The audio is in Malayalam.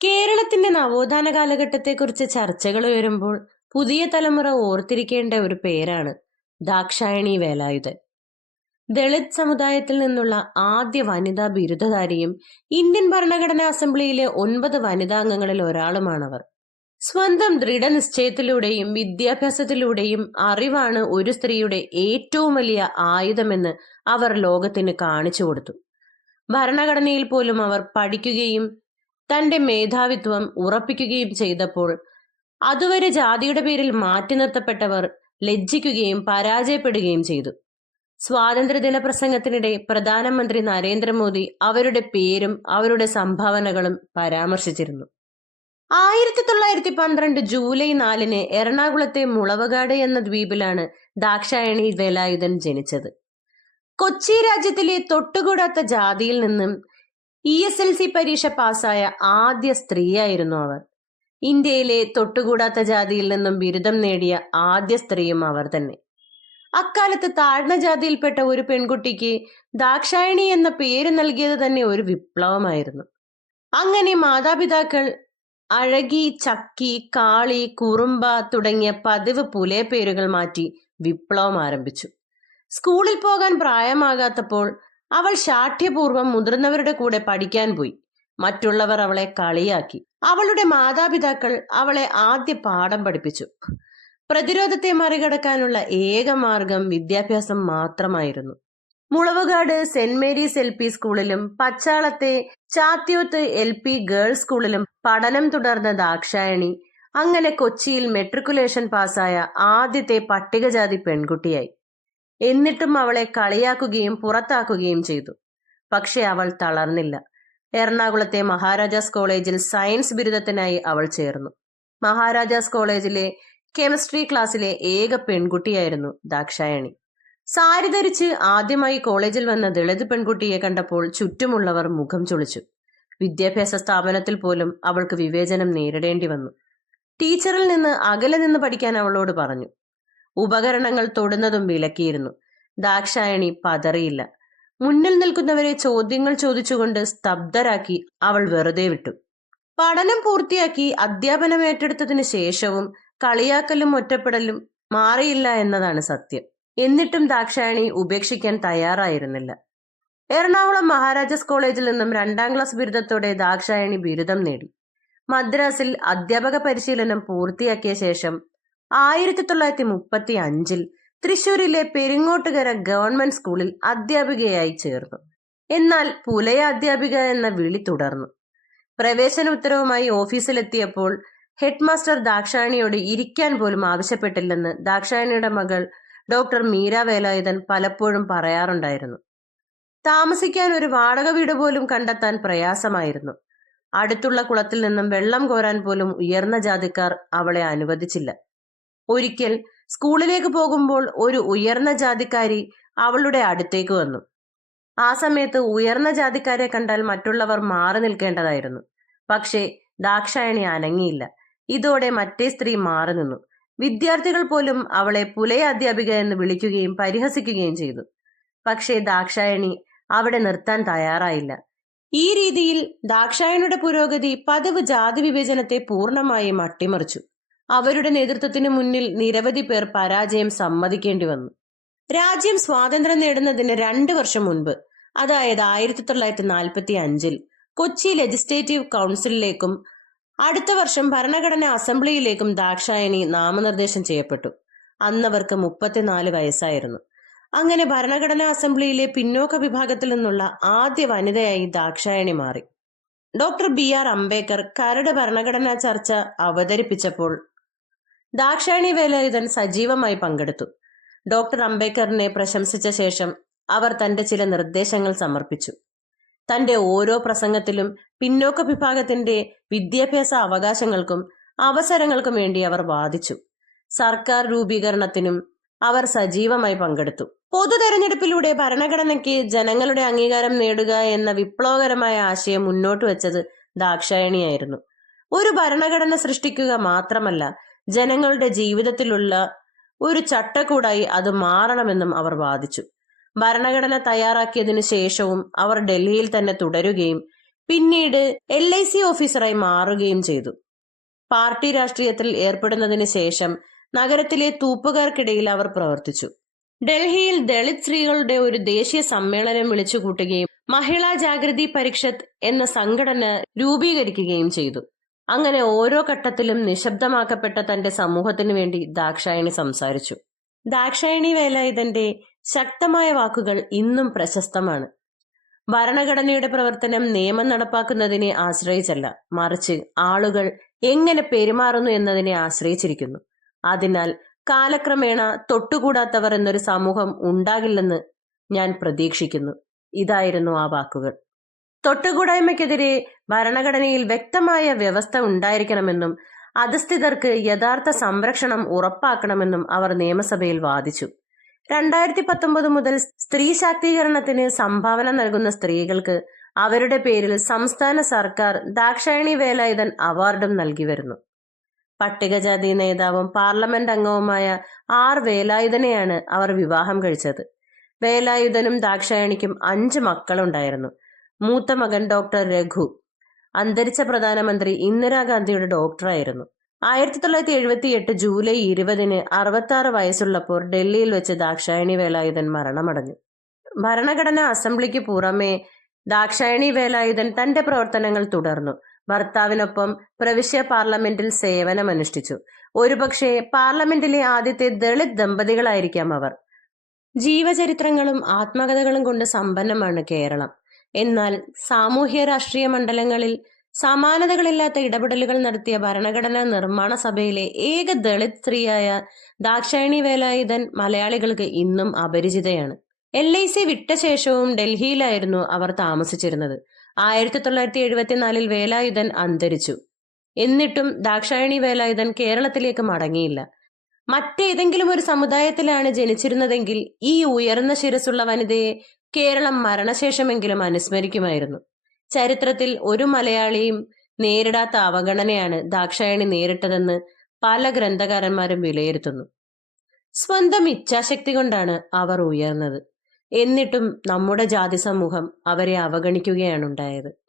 കേരളത്തിന്റെ നവോത്ഥാന കാലഘട്ടത്തെക്കുറിച്ച് ചർച്ചകൾ ഉയരുമ്പോൾ പുതിയ തലമുറ ഓർത്തിരിക്കേണ്ട ഒരു പേരാണ് ദാക്ഷായണി വേലായുധൻ. ദളിത് സമുദായത്തിൽ നിന്നുള്ള ആദ്യ വനിതാ ബിരുദധാരിയും ഇന്ത്യൻ ഭരണഘടനാ അസംബ്ലിയിലെ ഒൻപത് വനിതാംഗങ്ങളിൽ ഒരാളുമാണവർ. സ്വന്തം ദൃഢനിശ്ചയത്തിലൂടെയും വിദ്യാഭ്യാസത്തിലൂടെയും അറിവാണ് ഒരു സ്ത്രീയുടെ ഏറ്റവും വലിയ ആയുധമെന്ന് അവർ ലോകത്തിന് കാണിച്ചു കൊടുത്തു. ഭരണഘടനയിൽ പോലും അവർ പഠിക്കുകയും തന്റെ മേധാവിത്വം ഉറപ്പിക്കുകയും ചെയ്തപ്പോൾ അതുവരെ ജാതിയുടെ പേരിൽ മാറ്റി നിർത്തപ്പെട്ടവർ ലജ്ജിക്കുകയും പരാജയപ്പെടുകയും ചെയ്തു. സ്വാതന്ത്ര്യദിന പ്രസംഗത്തിനിടെ പ്രധാനമന്ത്രി നരേന്ദ്രമോദി അവരുടെ പേരും അവരുടെ സംഭാവനകളും പരാമർശിച്ചിരുന്നു. ആയിരത്തി തൊള്ളായിരത്തി പന്ത്രണ്ട് ജൂലൈ നാലിന് എറണാകുളത്തെ മുളവകാട് എന്ന ദ്വീപിലാണ് ദാക്ഷായണി വേലായുധൻ ജനിച്ചത്. കൊച്ചി രാജ്യത്തിലെ തൊട്ടുകൂടാത്ത ജാതിയിൽ നിന്നും ഇ എസ് എൽ സി പരീക്ഷ പാസ്സായ ആദ്യ സ്ത്രീയായിരുന്നു അവർ. ഇന്ത്യയിലെ തൊട്ടുകൂടാത്ത ജാതിയിൽ നിന്നും ബിരുദം നേടിയ ആദ്യ സ്ത്രീയും അവർ തന്നെ. അക്കാലത്ത് താഴ്ന്ന ജാതിയിൽപ്പെട്ട ഒരു പെൺകുട്ടിക്ക് ദാക്ഷായണി എന്ന പേര് നൽകിയത് തന്നെ ഒരു വിപ്ലവമായിരുന്നു. അങ്ങനെ മാതാപിതാക്കൾ അഴകി ചക്കി കാളി കുറുമ്പ തുടങ്ങിയ പതിവ് പുലയ പേരുകൾ മാറ്റി വിപ്ലവം ആരംഭിച്ചു. സ്കൂളിൽ പോകാൻ പ്രായമാകാത്തപ്പോൾ അവൾ ശാഠ്യപൂർവം മുതിർന്നവരുടെ കൂടെ പഠിക്കാൻ പോയി. മറ്റുള്ളവർ അവളെ കളിയാക്കി. അവളുടെ മാതാപിതാക്കൾ അവളെ ആദ്യ പാഠം പഠിപ്പിച്ചു. പ്രതിരോധത്തെ മറികടക്കാനുള്ള ഏക മാർഗം വിദ്യാഭ്യാസം മാത്രമായിരുന്നു. Mulavukad Saint Mary's L P സ്കൂളിലും പച്ചാളത്തെ ചാത്യോത്ത് എൽ പി ഗേൾസ് സ്കൂളിലും പഠനം തുടർന്ന ദാക്ഷായണി അങ്ങനെ കൊച്ചിയിൽ മെട്രിക്കുലേഷൻ പാസ്സായ ആദ്യത്തെ പട്ടികജാതി പെൺകുട്ടിയായി. എന്നിട്ടും അവളെ കളിയാക്കുകയും പുറത്താക്കുകയും ചെയ്തു. പക്ഷെ അവൾ തളർന്നില്ല. എറണാകുളത്തെ മഹാരാജാസ് കോളേജിൽ സയൻസ് ബിരുദത്തിനായി അവൾ ചേർന്നു. മഹാരാജാസ് കോളേജിലെ കെമിസ്ട്രി ക്ലാസ്സിലെ ഏക പെൺകുട്ടിയായിരുന്നു ദാക്ഷായണി. സാരി ധരിച്ച് ആദ്യമായി കോളേജിൽ വന്ന ദളിത് പെൺകുട്ടിയെ കണ്ടപ്പോൾ ചുറ്റുമുള്ളവർ മുഖം ചുളിച്ചു. വിദ്യാഭ്യാസ സ്ഥാപനത്തിൽ പോലും അവൾക്ക് വിവേചനം നേരിടേണ്ടി വന്നു. ടീച്ചറിൽ നിന്ന് അകലെ നിന്ന് പഠിക്കാൻ അവളോട് പറഞ്ഞു. ഉപകരണങ്ങൾ തൊടുന്നതും വിലക്കിയിരുന്നു. ദാക്ഷായണി പതറിയില്ല. മുന്നിൽ നിൽക്കുന്നവരെ ചോദ്യങ്ങൾ ചോദിച്ചുകൊണ്ട് സ്തബ്ധരാക്കി അവൾ വെറുതെ വിട്ടു. പഠനം പൂർത്തിയാക്കി അധ്യാപനം ഏറ്റെടുത്തതിന് ശേഷവും കളിയാക്കലും ഒറ്റപ്പെടലും മാറിയില്ല എന്നതാണ് സത്യം. എന്നിട്ടും ദാക്ഷായണി ഉപേക്ഷിക്കാൻ തയ്യാറായിരുന്നില്ല. എറണാകുളം മഹാരാജാസ് കോളേജിൽ നിന്നും രണ്ടാം ക്ലാസ് ബിരുദത്തോടെ ദാക്ഷായണി ബിരുദം നേടി. മദ്രാസിൽ അധ്യാപക പരിശീലനം പൂർത്തിയാക്കിയ ശേഷം ആയിരത്തി തൊള്ളായിരത്തി മുപ്പത്തി അഞ്ചിൽ തൃശൂരിലെ പെരിങ്ങോട്ടുകര ഗവൺമെന്റ് സ്കൂളിൽ അധ്യാപികയായി ചേർന്നു. എന്നാൽ പുലയ അധ്യാപിക എന്ന വിളി തുടർന്നു. പ്രവേശന ഉത്തരവുമായി ഓഫീസിലെത്തിയപ്പോൾ ഹെഡ്മാസ്റ്റർ ദാക്ഷായണിയോട് ഇരിക്കാൻ പോലും ആവശ്യപ്പെട്ടില്ലെന്ന് ദാക്ഷായണിയുടെ മകൾ ഡോക്ടർ മീര വേലായുധൻ പലപ്പോഴും പറയാറുണ്ടായിരുന്നു. താമസിക്കാൻ ഒരു വാടക വീട് പോലും കണ്ടെത്താൻ പ്രയാസമായിരുന്നു. അടുത്തുള്ള കുളത്തിൽ നിന്നും വെള്ളം കോരാൻ പോലും ഉയർന്ന ജാതിക്കാർ അവളെ അനുവദിച്ചില്ല. ഒരിക്കൽ സ്കൂളിലേക്ക് പോകുമ്പോൾ ഒരു ഉയർന്ന ജാതിക്കാരി അവളുടെ അടുത്തേക്ക് വന്നു. ആ സമയത്ത് ഉയർന്ന ജാതിക്കാരെ കണ്ടാൽ മറ്റുള്ളവർ മാറി നിൽക്കേണ്ടതായിരുന്നു. പക്ഷേ ദാക്ഷായണി അനങ്ങിയില്ല. ഇതോടെ മറ്റേ സ്ത്രീ മാറി നിന്നു. വിദ്യാർത്ഥികൾ പോലും അവളെ പുലയ അധ്യാപിക എന്ന് വിളിക്കുകയും പരിഹസിക്കുകയും ചെയ്തു. പക്ഷേ ദാക്ഷായണി അവിടെ നിർത്താൻ തയ്യാറായില്ല. ഈ രീതിയിൽ ദാക്ഷായണിയുടെ പുരോഗതി പതിവ് ജാതി വിവേചനത്തെ പൂർണമായും അട്ടിമറിച്ചു. അവരുടെ നേതൃത്വത്തിന് മുന്നിൽ നിരവധി പേർ പരാജയം സമ്മതിക്കേണ്ടി വന്നു. രാജ്യം സ്വാതന്ത്ര്യം നേടുന്നതിന് രണ്ട് വർഷം മുൻപ് അതായത് ആയിരത്തി തൊള്ളായിരത്തി നാൽപ്പത്തി അഞ്ചിൽ കൊച്ചി ലെജിസ്ലേറ്റീവ് കൗൺസിലിലേക്കും അടുത്ത വർഷം ഭരണഘടനാ അസംബ്ലിയിലേക്കും ദാക്ഷായണി നാമനിർദ്ദേശം ചെയ്യപ്പെട്ടു. അന്നവർക്ക് മുപ്പത്തിനാല് വയസ്സായിരുന്നു. അങ്ങനെ ഭരണഘടനാ അസംബ്ലിയിലെ പിന്നോക്ക വിഭാഗത്തിൽ നിന്നുള്ള ആദ്യ വനിതയായി ദാക്ഷായണി മാറി. ഡോക്ടർ ബി ആർ അംബേദ്കർ കരട് ഭരണഘടനാ ചർച്ച അവതരിപ്പിച്ചപ്പോൾ ദാക്ഷായണി വേലായുധൻ സജീവമായി പങ്കെടുത്തു. ഡോക്ടർ അംബേദ്കറിനെ പ്രശംസിച്ച ശേഷം അവർ തന്റെ ചില നിർദ്ദേശങ്ങൾ സമർപ്പിച്ചു. തന്റെ ഓരോ പ്രസംഗത്തിലും പിന്നോക്ക വിഭാഗത്തിന്റെ വിദ്യാഭ്യാസ അവകാശങ്ങൾക്കും അവസരങ്ങൾക്കും വേണ്ടി അവർ വാദിച്ചു. സർക്കാർ രൂപീകരണത്തിനും അവർ സജീവമായി പങ്കെടുത്തു. പൊതു തെരഞ്ഞെടുപ്പിലൂടെ ഭരണഘടനയ്ക്ക് ജനങ്ങളുടെ അംഗീകാരം നേടുക എന്ന വിപ്ലവകരമായ ആശയം മുന്നോട്ട് വെച്ചത് ദാക്ഷായണിയായിരുന്നു. ഒരു ഭരണഘടന സൃഷ്ടിക്കുക മാത്രമല്ല ജനങ്ങളുടെ ജീവിതത്തിലുള്ള ഒരു ചട്ടക്കൂടായി അത് മാറണമെന്നും അവർ വാദിച്ചു. ഭരണഘടന തയ്യാറാക്കിയതിനു ശേഷവും അവർ ഡൽഹിയിൽ തന്നെ തുടരുകയും പിന്നീട് എൽ ഐ സി ഓഫീസറായി മാറുകയും ചെയ്തു. പാർട്ടി രാഷ്ട്രീയത്തിൽ ഏർപ്പെടുന്നതിന് ശേഷം നഗരത്തിലെ തൂപ്പുകാർക്കിടയിൽ അവർ പ്രവർത്തിച്ചു. ഡൽഹിയിൽ ദളിത് സ്ത്രീകളുടെ ഒരു ദേശീയ സമ്മേളനം വിളിച്ചുകൂട്ടുകയും മഹിളാ ജാഗ്രതി പരിഷത്ത് എന്ന സംഘടന രൂപീകരിക്കുകയും ചെയ്തു. അങ്ങനെ ഓരോ ഘട്ടത്തിലും നിശബ്ദമാക്കപ്പെട്ട തന്റെ സമൂഹത്തിനു വേണ്ടി ദാക്ഷായണി സംസാരിച്ചു. ദാക്ഷായണി വേലായുധന്റെ ശക്തമായ വാക്കുകൾ ഇന്നും പ്രശസ്തമാണ്. ഭരണഘടനയുടെ പ്രവർത്തനം നിയമം നടപ്പാക്കുന്നതിനെ ആശ്രയിച്ചല്ല മറിച്ച് ആളുകൾ എങ്ങനെ പെരുമാറുന്നു എന്നതിനെ ആശ്രയിച്ചിരിക്കുന്നു. അതിനാൽ കാലക്രമേണ തൊട്ടുകൂടാത്തവർ എന്നൊരു സമൂഹം ഉണ്ടാകില്ലെന്ന് ഞാൻ പ്രതീക്ഷിക്കുന്നു. ഇതായിരുന്നു ആ വാക്കുകൾ. തൊട്ടുകൂടായ്മയ്ക്കെതിരെ ഭരണഘടനയിൽ വ്യക്തമായ വ്യവസ്ഥ ഉണ്ടായിരിക്കണമെന്നും അധസ്ഥിതർക്ക് യഥാർത്ഥ സംരക്ഷണം ഉറപ്പാക്കണമെന്നും അവർ നിയമസഭയിൽ വാദിച്ചു. രണ്ടായിരത്തി പത്തൊമ്പത് മുതൽ സ്ത്രീ ശാക്തീകരണത്തിന് സംഭാവന നൽകുന്ന സ്ത്രീകൾക്ക് അവരുടെ പേരിൽ സംസ്ഥാന സർക്കാർ ദാക്ഷായണി വേലായുധൻ അവാർഡും നൽകി വരുന്നു. പട്ടികജാതി നേതാവും പാർലമെന്റ് അംഗവുമായ ആർ വേലായുധനെയാണ് അവർ വിവാഹം കഴിച്ചത്. വേലായുധനും ദാക്ഷായണിക്കും അഞ്ച് മക്കളുണ്ടായിരുന്നു. മൂത്ത മകൻ ഡോക്ടർ രഘു. അന്തരിച്ച പ്രധാനമന്ത്രി ഇന്ദിരാഗാന്ധിയുടെ ഡോക്ടറായിരുന്നു ആയിരത്തി തൊള്ളായിരത്തി എഴുപത്തി എട്ട് ജൂലൈ ഇരുപതിന് അറുപത്തി വയസ്സുള്ളപ്പോൾ ഡൽഹിയിൽ വെച്ച് ദാക്ഷായണി വേലായുധൻ മരണമടഞ്ഞു. ഭരണഘടനാ അസംബ്ലിക്ക് പുറമെ ദാക്ഷായണി വേലായുധൻ തന്റെ പ്രവർത്തനങ്ങൾ തുടർന്നു. ഭർത്താവിനൊപ്പം പ്രവിശ്യ പാർലമെന്റിൽ സേവനമനുഷ്ഠിച്ചു ഒരുപക്ഷെ പാർലമെന്റിലെ ആദ്യത്തെ ദളിത് ദമ്പതികളായിരിക്കാം അവർ. ജീവചരിത്രങ്ങളും ആത്മകഥകളും കൊണ്ട് സമ്പന്നമാണ് കേരളം. എന്നാൽ സാമൂഹ്യ രാഷ്ട്രീയ മണ്ഡലങ്ങളിൽ സമാനതകളില്ലാത്ത ഇടപെടലുകൾ നടത്തിയ ഭരണഘടനാ നിർമ്മാണ സഭയിലെ ഏക ദളിത് സ്ത്രീയായ ദാക്ഷായണി വേലായുധൻ മലയാളികൾക്ക് ഇന്നും അപരിചിതയാണ്. എൽ ഐ സി വിട്ട ശേഷവും ഡൽഹിയിലായിരുന്നു അവർ താമസിച്ചിരുന്നത്. ആയിരത്തി തൊള്ളായിരത്തി എഴുപത്തിനാലിൽ വേലായുധൻ അന്തരിച്ചു. എന്നിട്ടും ദാക്ഷായണി വേലായുധൻ കേരളത്തിലേക്ക് മടങ്ങിയില്ല. മറ്റേതെങ്കിലും ഒരു സമുദായത്തിലാണ് ജനിച്ചിരുന്നതെങ്കിൽ ഈ ഉയർന്ന ശിരസുള്ള വനിതയെ കേരളം മരണശേഷമെങ്കിലും അനുസ്മരിക്കുമായിരുന്നു. ചരിത്രത്തിൽ ഒരു മലയാളിയും നേരിടാത്ത അവഗണനയാണ് ദാക്ഷായണി നേരിട്ടതെന്ന് പല ഗ്രന്ഥകാരന്മാരും വിലയിരുത്തുന്നു. സ്വന്തം ഇച്ഛാശക്തി കൊണ്ടാണ് അവർ ഉയർന്നത്. എന്നിട്ടും നമ്മുടെ ജാതി സമൂഹം അവരെ അവഗണിക്കുകയാണ് ഉണ്ടായത്